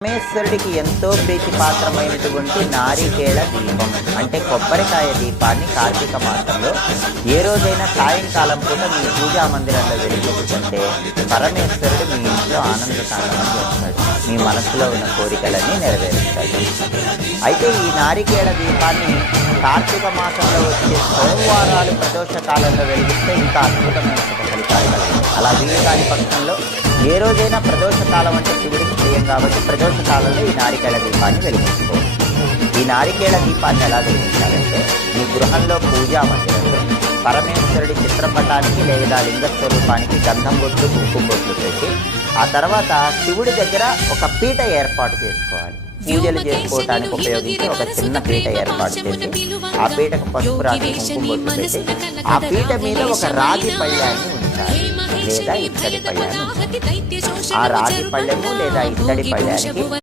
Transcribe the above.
పరమేశ్వరుడికి ఎంతో ప్రీతిపాత్రమైనటువంటి నారికేళ దీపం అంటే కొబ్బరికాయ దీపాన్ని కార్తీక మాసంలో ఏ రోజైనా సాయంకాలం పూట మీ పూజా మందిరంలో వెలిగించుకుంటే పరమేశ్వరుడు మీ ఇంట్లో ఆనందతాండవం చేస్తాడు, మీ మనసులో ఉన్న కోరికలన్నీ నెరవేరుస్తాడు. అయితే ఈ నారికేళ దీపాన్ని కార్తీక మాసంలో వచ్చే సోమవారాలు ప్రదోష కాలంలో వెలిగిస్తే ఇంకా అద్భుతమైన ఫలితాలు కలుగుతాయి. అలా వీలు కాని పక్షంలో ఏ రోజైనా ప్రదోష కాలం అంటే శివుడికి ప్రియం కాబట్టి ప్రదోష కాలంలో ఈ నారికేళ దీపాన్ని వెలిగించుకోవచ్చు. ఈ నారికేళ దీపాన్ని ఎలా వెలిగించాలంటే మీ గృహంలో పూజా మందిరంలో పరమేశ్వరుడి చిత్రపటానికి లేదా లింగ స్వరూపానికి గంధం బొట్లు కుంకుమ బొట్లు పెట్టి ఆ తర్వాత శివుడి దగ్గర ఒక పీట ఏర్పాటు చేసుకోవాలి. పూజలు చేసుకోవటానికి ఉపయోగించి ఒక చిన్న పీట ఏర్పాటు చేసి ఆ పీటకు పసుపు రాసి కుంకుమ బొట్లు పెట్టి ఆ పీట మీద ఒక రాగి పళ్ళాన్ని ఉంచాలి లేదా ఇత్తడి పళ్ళాన్ని. ఆ రాగి పళ్ళెము లేదా ఇత్తడి పళ్ళానికి